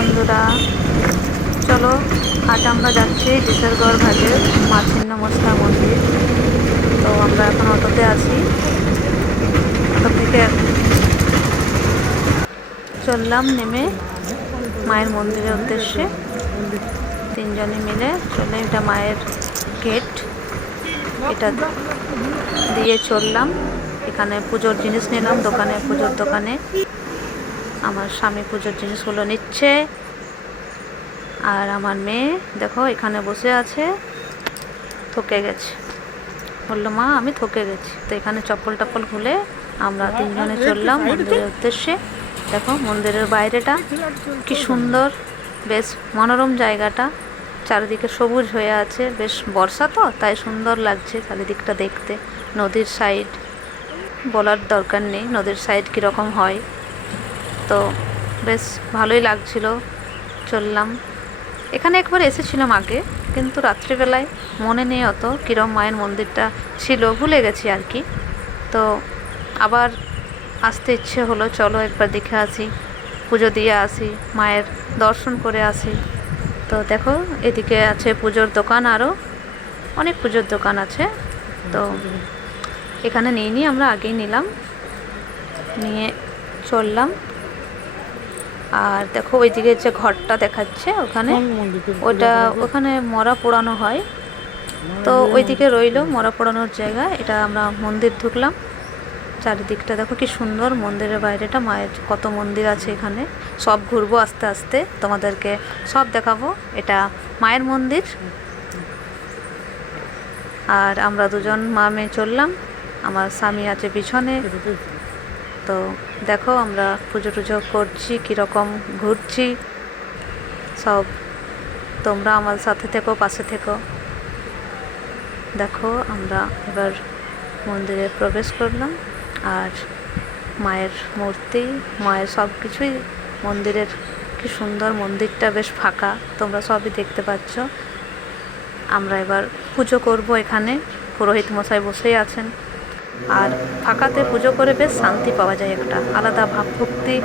বন্ধুরা, চলো আজ আমরা যাচ্ছি ডিসেরগড় ঘাটের মা ছিন্নমস্তা মন্দির। তো আমরা এখন অটোতে আছি, অটো থেকে চললাম নেমে মায়ের মন্দিরের উদ্দেশ্যে। তিনজনে মিলে চলে, এটা মায়ের গেট, এটা দিয়ে চললাম। এখানে পুজোর জিনিস নিলাম দোকানে, পুজোর দোকানে আমার স্বামী পুজোর জিনিসগুলো নিচ্ছে। আর আমার মেয়ে দেখো এখানে বসে আছে, থকে গেছে, বললো মা আমি থকে গেছি। তো এখানে চপ্পল টপ্পল খুলে আমরা তিনজনে চললাম মন্দিরের উদ্দেশ্যে। দেখো মন্দিরের বাইরেটা কি সুন্দর, বেশ মনোরম জায়গাটা, চারিদিকে সবুজ হয়ে আছে, বেশ বর্ষা তো তাই সুন্দর লাগছে চারিদিকটা দেখতে। নদীর সাইড, বলার দরকার নেই নদীর সাইড কীরকম হয়। তো বেশ ভালোই লাগছিল, চললাম। এখানে একবার এসেছিলাম আগে, কিন্তু রাত্রিবেলায় মনে নেই অত কীরকম মায়ের মন্দিরটা ছিল, ভুলে গেছি আর কি। তো আবার আসতে ইচ্ছে হলো, চলো একবার দেখে আসি, পুজো দিয়ে আসি, মায়ের দর্শন করে আসি। তো দেখো এদিকে আছে পুজোর দোকান, আরও অনেক পুজোর দোকান আছে। তো এখানে নিয়ে আমরা আগেই নিলাম, নিয়ে চললাম। আর দেখো ওইদিকে যে ঘরটা দেখাচ্ছে ওখানে, ওখানে মরা পোড়ানো হয়। তো ওইদিকে রইলো মরা পোড়ানোর জায়গা। এটা আমরা মন্দির ঢুকলাম। চারিদিকটা দেখো কি সুন্দর, মন্দিরের বাইরেটা, মায়ের কত মন্দির আছে এখানে, সব ঘুরবো আস্তে আস্তে, তোমাদেরকে সব দেখাবো। এটা মায়ের মন্দির। আর আমরা দুজন মা মেয়ে চললাম, আমার স্বামী আছে পিছনে। তো দেখো আমরা পুজো টুজো করছি, কীরকম ঘুরছি সব, তোমরা আমার সাথে থেকো, পাশে থেকো। দেখো আমরা এবার মন্দিরে প্রবেশ করলাম। আর মায়ের মূর্তি, মায়ের সব কিছুই, মন্দিরের কি সুন্দর, মন্দিরটা বেশ ফাঁকা, তোমরা সবই দেখতে পাচ্ছ। আমরা এবার পুজো করব। এখানে পুরোহিত মশাই বসেই আছেন। আর ফাঁকাতে পুজো করে বেশ শান্তি পাওয়া যায়, একটা আলাদা ভাবভক্তি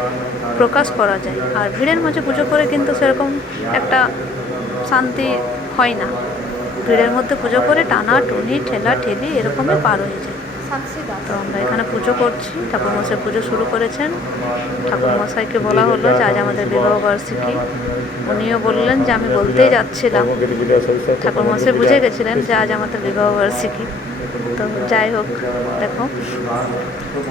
প্রকাশ করা যায়। আর ভিড়ের মাঝে পুজো করে কিন্তু সেরকম একটা শান্তি হয় না। ভিড়ের মধ্যে পুজো করে টানা টুনি ঠেলা ঠেলি এরকমই পার হয়ে যায়। তো আমরা এখানে পুজো করছি, ঠাকুরমশাই পুজো শুরু করেছেন। ঠাকুরমশাইকে বলা হলো যে আজ আমাদের বিবাহবার্ষিকী। উনিও বললেন যে আমি বলতেই যাচ্ছিলাম, ঠাকুরমশাই বুঝে গেছিলেন যে আজ আমাদের বিবাহবার্ষিকী। তো যাই হোক, দেখো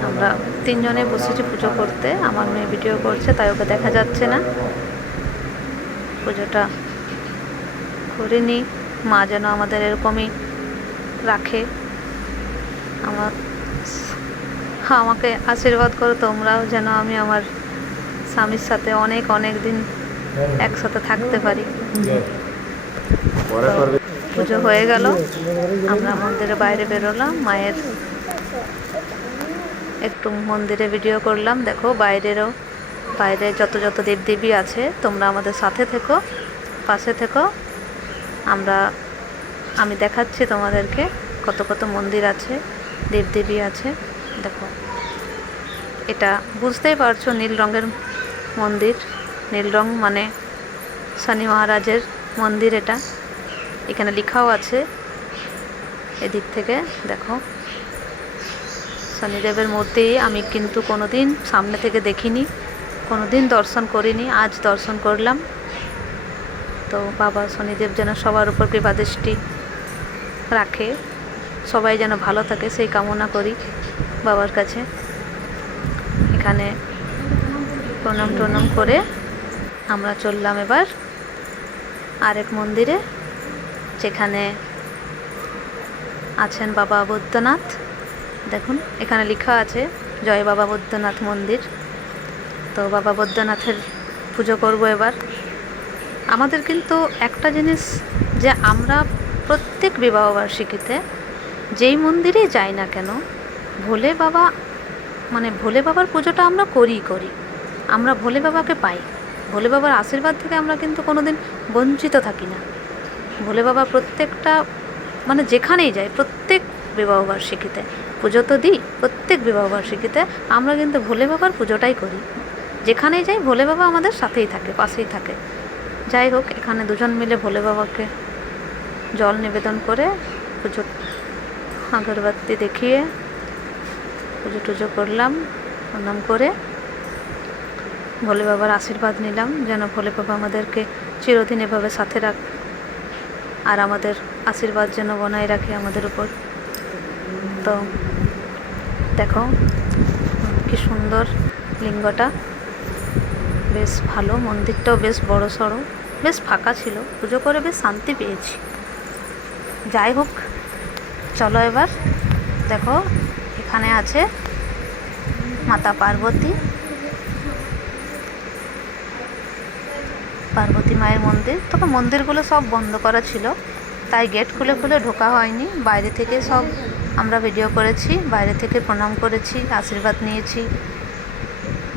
আমরা তিনজনে বসেছি পুজো করতে। আমার মেয়ে ভিডিও করছে তাই ওকে দেখা যাচ্ছে না। পুজোটা করে নিই, মা যেন আমাদের এরকমই রাখে। আমাকে আশীর্বাদ করো তোমরাও, যেন আমি আমার স্বামীর সাথে অনেক অনেক দিন একসাথে থাকতে পারি। পুজো হয়ে গেল, আমরা মন্দিরের বাইরে বেরোলাম। মায়ের একটু মন্দিরে ভিডিও করলাম। দেখো বাইরেরও, বাইরে যত যত দেবদেবী আছে, তোমরা আমাদের সাথে থেকো, পাশে থেকো। আমি দেখাচ্ছি তোমাদেরকে কত কত মন্দির আছে, দেবদেবী আছে। দেখো এটা বুঝতেই পারছো, নীল রঙের মন্দির, নীল রং মানে শনি মহারাজের মন্দির। এটা এখানে লেখাও আছে এদিক থেকে। দেখো শনিদেবের মূর্তি আমি কিন্তু কোনোদিন সামনে থেকে দেখিনি, কোনোদিন দর্শন করিনি, আজ দর্শন করলাম। তো বাবা শনিদেব যেন সবার উপর কৃপাদৃষ্টি রাখে, সবাই যেন ভালো থাকে সেই কামনা করি বাবার কাছে। এখানে প্রণাম টনাম করে আমরা চললাম এবার আরেক মন্দিরে, যেখানে আছেন বাবা বৈদ্যনাথ। দেখুন এখানে লেখা আছে জয় বাবা বৈদ্যনাথ মন্দির। তো বাবা বৈদ্যনাথের পুজো করব এবার। আমাদের কিন্তু একটা জিনিস, যে আমরা প্রত্যেক বিবাহবার্ষিকীতে যেই মন্দিরে যাই না কেন, ভোলে বাবা মানে ভোলে বাবার পুজোটা আমরা করি। আমরা ভোলে বাবাকে পাই, ভোলে বাবার আশীর্বাদ থেকে আমরা কিন্তু কোনো দিন বঞ্চিত থাকি না। ভোলে বাবা প্রত্যেকটা মানে যেখানেই যাই, প্রত্যেক বিবাহবার্ষিকীতে পুজো তো দিই, প্রত্যেক বিবাহবার্ষিকীতে আমরা কিন্তু ভোলে বাবার পুজোটাই করি। যেখানেই যাই ভোলে বাবা আমাদের সাথেই থাকে, পাশেই থাকে। যাই হোক, এখানে দুজন মিলে ভোলে বাবাকে জল নিবেদন করে পুজো আগরবাতি দেখিয়ে পুজো টুজো করলাম, প্রণাম করে ভোলে বাবার আশীর্বাদ নিলাম যেন ভোলে বাবা আমাদেরকে চিরদিন এভাবে সাথে রাখ আর আমাদের আশীর্বাদ যেন বনায় রাখে আমাদের উপর। তো দেখো কি সুন্দর লিঙ্গটা, বেশ ভালো, মন্দিরটাও বেশ বড় সড়ো, বেশ ফাঁকা ছিল, পুজো করে বেশ শান্তি পেয়েছি। যাই হোক, চলো এবার দেখো এখানে আছে মাতা পার্বতী মায়ের মন্দির। তবে মন্দিরগুলো সব বন্ধ করা ছিল, তাই গেট খুলে খুলে ঢোকা হয়নি, বাইরে থেকে সব আমরা ভিডিও করেছি, বাইরে থেকে প্রণাম করেছি, আশীর্বাদ নিয়েছি।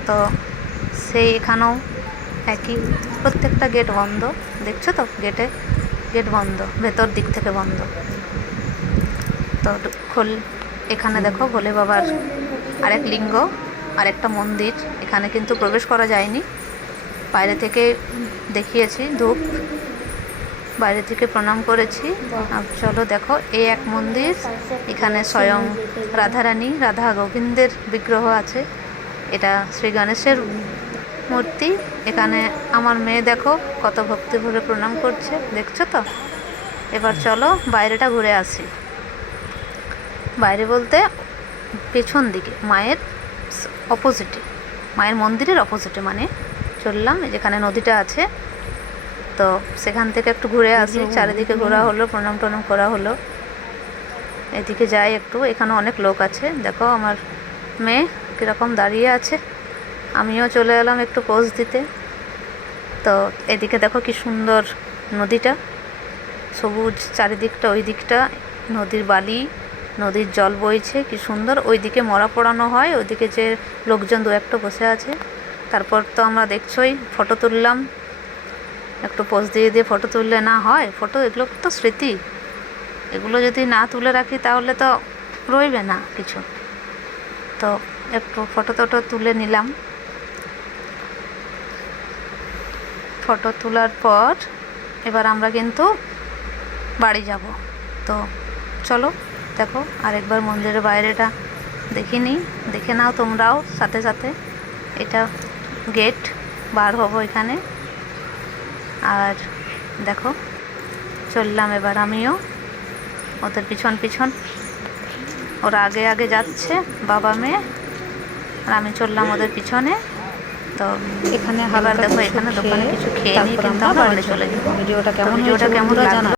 তো সেই এখানেও একই, প্রত্যেকটা গেট বন্ধ, দেখছো তো গেট বন্ধ, ভেতর দিক থেকে বন্ধ। তো এখানে দেখো ভোলে বাবার আরেক লিঙ্গ, আরেকটা মন্দির, এখানে কিন্তু প্রবেশ করা যায়নি, বাইরে থেকে দেখিয়েছি, ধূপ বাইরে থেকে প্রণাম করেছি। চলো দেখো, এই এক মন্দির, এখানে স্বয়ং রাধারানী, রাধা গোবিন্দের বিগ্রহ আছে, এটা শ্রী গণেশের মূর্তি। এখানে আমার মেয়ে দেখো কত ভক্তিভরে প্রণাম করছে, দেখছো তো। এবার চলো বাইরেটা ঘুরে আসি। বাইরে বলতে পেছন দিকে, মায়ের অপোজিটে, মায়ের মন্দিরের অপোজিটে মানে চললাম, যেখানে নদীটা আছে। তো সেখান থেকে একটু ঘুরে আসি, চারিদিকে ঘোরা হলো, প্রণাম টনাম করা হলো। এদিকে যাই একটু, এখানে অনেক লোক আছে, দেখো আমার মেয়ে কীরকম দাঁড়িয়ে আছে, আমিও চলে এলাম একটু পোজ দিতে। তো এদিকে দেখো কি সুন্দর নদীটা, সবুজ চারিদিকটা, ওই দিকটা নদীর বালি, নদীর জল বইছে, কি সুন্দর। ওইদিকে মরা পোড়ানো হয়, ওইদিকে যে লোকজন দু একটা বসে আছে। তারপর তো আমরা দেখছোই ফটো তুললাম, একটু পোজ দিয়ে ফটো তুললে না হয়, ফটো এগুলো তো স্মৃতি, এগুলো যদি না তুলে রাখি তাহলে তো রইবে না কিছু। তো একটু ফটো তুলে নিলাম। ফটো তোলার পর এবার আমরা কিন্তু বাড়ি যাব। তো চলো দেখো আরেকবার মন্দিরের বাইরেটা দেখে নাও তোমরাও সাথে সাথে। এটা গেট, বার হবো এখানে। আর দেখো চললাম এবার আমিও ওদের পিছন, ওরা আগে যাচ্ছে বাবা মেয়ে, আর আমি চললাম ওদের পিছনে। তো এখানে আবার দেখো, এখানে দোকানে কিছু খেয়ে নিই, কিন্তু আমরা বাড়ি চলে যাবো। ভিডিওটা কেমন লাগলো